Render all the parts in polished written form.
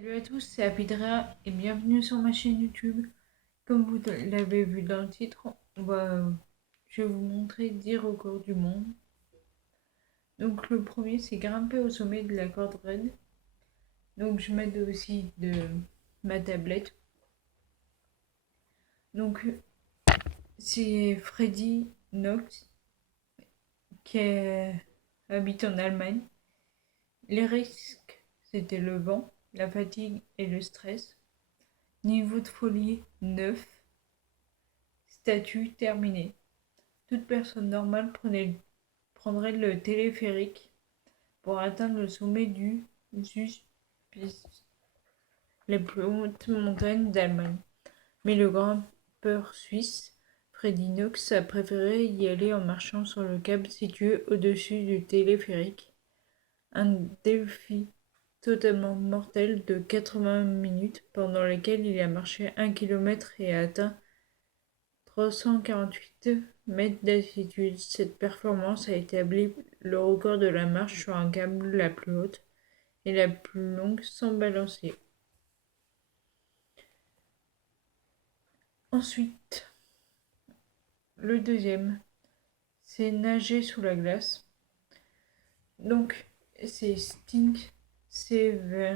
Salut à tous, c'est Apidra et bienvenue sur ma chaîne YouTube. Comme vous l'avez vu dans le titre, je vais vous montrer 10 records du monde. Donc le premier c'est grimper au sommet de la corde raide. Donc je m'aide aussi de ma tablette. Donc c'est Freddy Knox qui habite en Allemagne. Les risques c'était le vent, la fatigue et le stress. Niveau de folie 9. Statut terminé. Toute personne normale prendrait le téléphérique pour atteindre le sommet du Zugspitze, les plus hautes montagnes d'Allemagne. Mais le grimpeur suisse, Freddy Knox, a préféré y aller en marchant sur le câble situé au-dessus du téléphérique. Un défi totalement mortel de 80 minutes pendant lequel il a marché 1 km et a atteint 348 mètres d'altitude. Cette performance a établi le record de la marche sur un câble la plus haute et la plus longue sans balancier. Ensuite, le deuxième, c'est nager sous la glace. Donc, c'est Stig Seversen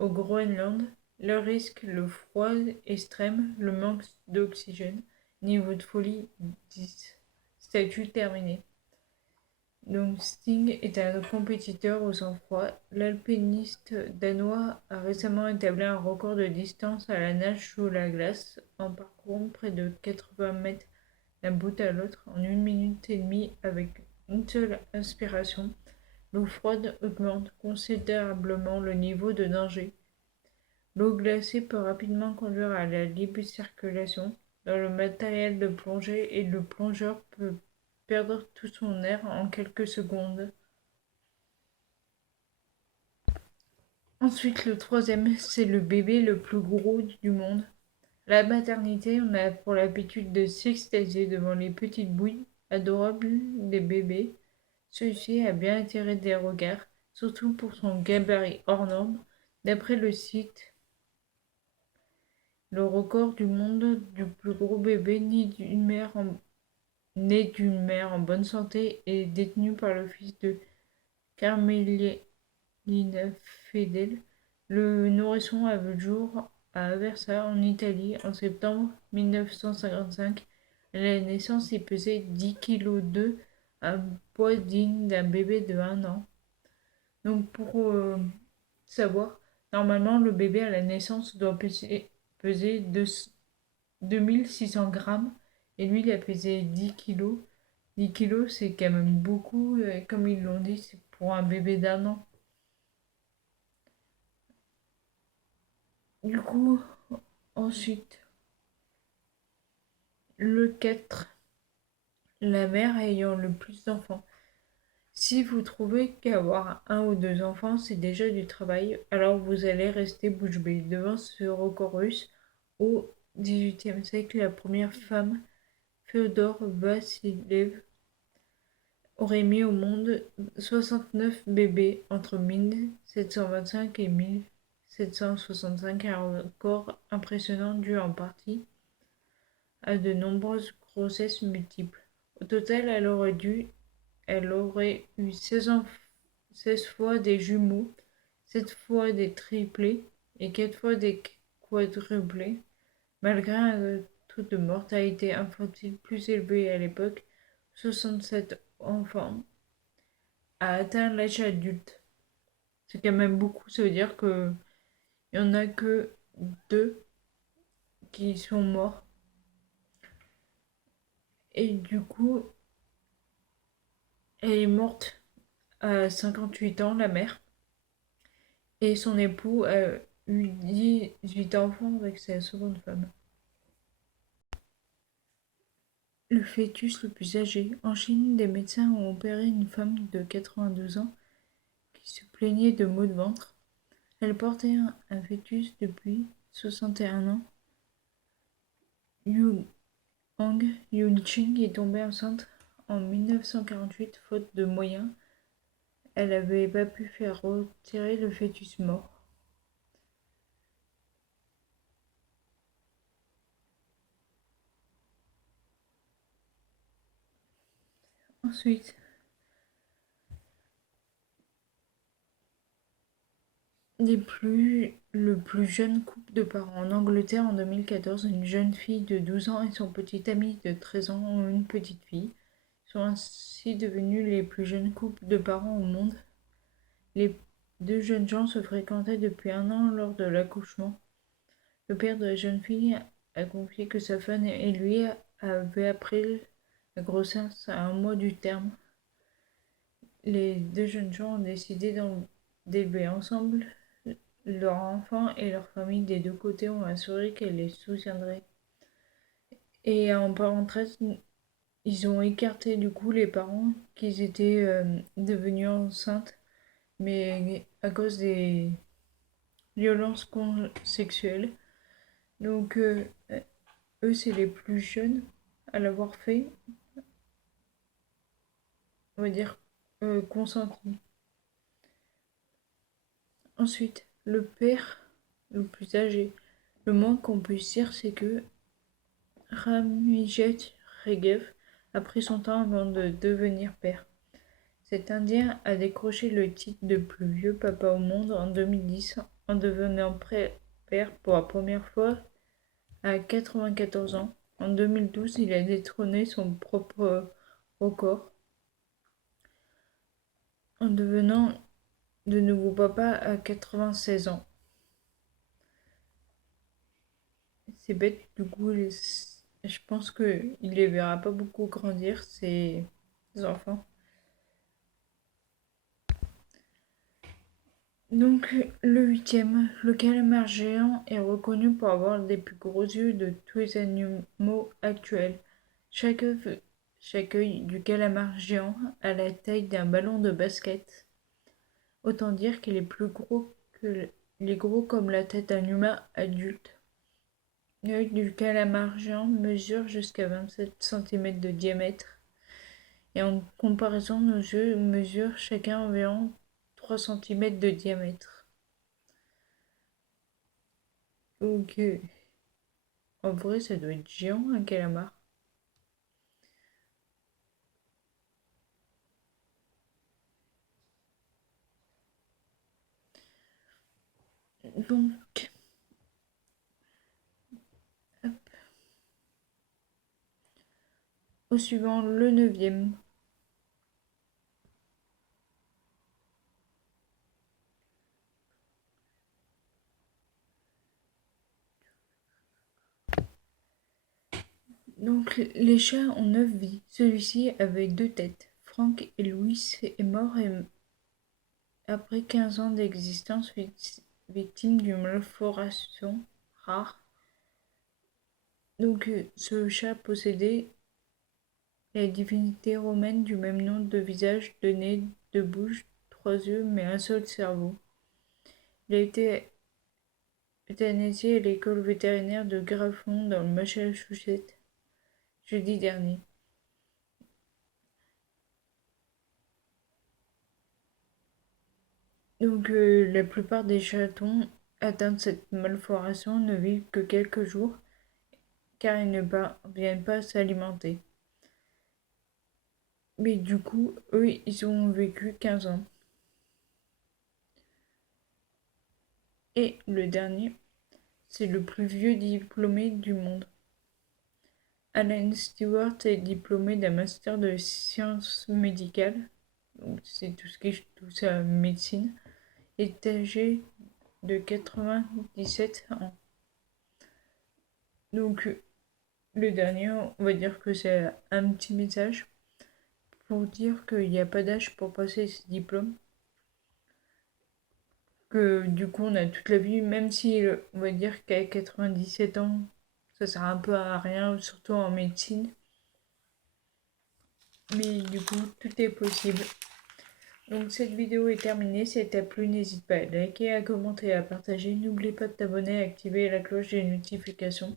au Groenland. Le risque, le froid extrême, le manque d'oxygène. Niveau de folie 10. Statut terminé. Donc Sting est un compétiteur au sang-froid. L'alpiniste danois a récemment établi un record de distance à la nage sous la glace en parcourant près de 80 mètres d'un bout à l'autre en 1 minute et demie avec une seule inspiration. L'eau froide augmente considérablement le niveau de danger. L'eau glacée peut rapidement conduire à la libre circulation dans le matériel de plongée et le plongeur peut perdre tout son air en quelques secondes. Ensuite, le troisième, c'est le bébé le plus gros du monde. À la maternité, on a pour l'habitude de s'extasier devant les petites bouilles adorables des bébés. Celui-ci a bien attiré des regards, surtout pour son gabarit hors norme. D'après le site, le record du monde du plus gros bébé né d'une mère en bonne santé est détenu par le fils de Carmelina Fedel. Le nourrisson a vu le jour à Aversa, en Italie, en septembre 1955. À la naissance, il pesait 10,2 kg, un poids digne d'un bébé de 1 an. Donc pour savoir, normalement, le bébé à la naissance doit peser 2600 grammes et lui, il a pesé 10 kilos. 10 kilos, c'est quand même beaucoup, comme ils l'ont dit, c'est pour un bébé d'1 an. Du coup, ensuite, le 4, la mère ayant le plus d'enfants. Si vous trouvez qu'avoir 1 ou 2 enfants, c'est déjà du travail, alors vous allez rester bouche bée. Devant ce record russe, au XVIIIe siècle, la première femme, Féodor Vassiliev, aurait mis au monde 69 bébés entre 1725 et 1765, un record impressionnant dû en partie à de nombreuses grossesses multiples. Au total, elle aurait eu 16 fois des jumeaux, 7 fois des triplés et 4 fois des quadruplés. Malgré un taux de mortalité infantile plus élevé à l'époque, 67 enfants a atteint l'âge adulte. C'est quand même beaucoup, ça veut dire qu'il n'y en a que 2 qui sont morts. Et du coup, elle est morte à 58 ans, la mère. Et son époux a eu 18 enfants avec sa seconde femme. Le fœtus le plus âgé. En Chine, des médecins ont opéré une femme de 92 ans qui se plaignait de maux de ventre. Elle portait un fœtus depuis 61 ans. Yu Hang Yunqing est tombée enceinte en 1948 faute de moyens. elle n'avait pas pu faire retirer le fœtus mort. Ensuite, le plus jeune couple de parents en Angleterre en 2014, une jeune fille de 12 ans et son petit ami de 13 ans ont une petite fille, sont ainsi devenus les plus jeunes couples de parents au monde. Les deux jeunes gens se fréquentaient depuis 1 an lors de l'accouchement. Le père de la jeune fille a confié que sa femme et lui avaient appris la grossesse à 1 mois du terme. Les deux jeunes gens ont décidé d'élever ensemble leur enfant et leur famille des deux côtés ont assuré qu'elle les soutiendrait. Et en parenthèse, ils ont écarté du coup les parents qui étaient devenus enceintes, mais à cause des violences sexuelles. Donc eux, c'est les plus jeunes à l'avoir fait, on va dire consenti. Ensuite, le père, le plus âgé, le moins qu'on puisse dire, c'est que Ramjet Regev a pris son temps avant de devenir père. Cet Indien a décroché le titre de plus vieux papa au monde en 2010 en devenant père pour la première fois à 94 ans. En 2012, il a détrôné son propre record en devenant de nouveau papa à 96 ans. C'est bête, du coup, je pense qu'il les verra pas beaucoup grandir, ces enfants. Donc, le 8e, le calamar géant est reconnu pour avoir les plus gros yeux de tous les animaux actuels. Chaque œil du calamar géant a la taille d'un ballon de basket. Autant dire qu'il est plus gros il est gros comme la tête d'un humain adulte. L'œil du calamar géant mesure jusqu'à 27 cm de diamètre. Et en comparaison, nos yeux mesurent chacun environ 3 cm de diamètre. Ok. En vrai, ça doit être géant, un calamar. Donc, hop. Au suivant, le 9e. Donc, les chats ont 9 vies. Celui-ci avait 2 têtes. Frank et Louis est mort après 15 ans d'existence, victime d'une malformation rare. Donc, ce chat possédait la divinité romaine du même nom, de visage, de nez, de bouche, 3 yeux, mais un seul cerveau. Il a été euthanasié à l'école vétérinaire de Grafton dans le Massachusetts jeudi dernier. Donc la plupart des chatons atteints de cette malformation ne vivent que quelques jours car ils ne parviennent pas à s'alimenter. Mais du coup, eux, ils ont vécu 15 ans. Et le dernier, c'est le plus vieux diplômé du monde. Alan Stewart est diplômé d'un master de sciences médicales, donc c'est tout ce qui touche à la médecine, est âgé de 97 ans. Donc le dernier, on va dire que c'est un petit message pour dire qu'il n'y a pas d'âge pour passer ce diplôme. Que du coup on a toute la vie, même si on va dire qu'à 97 ans, ça sert un peu à rien, surtout en médecine. Mais du coup, tout est possible. Donc cette vidéo est terminée, si elle t'a plu, n'hésite pas à liker, à commenter et à partager. N'oublie pas de t'abonner et activer la cloche des notifications.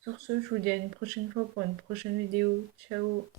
Sur ce, je vous dis à une prochaine fois pour une prochaine vidéo. Ciao!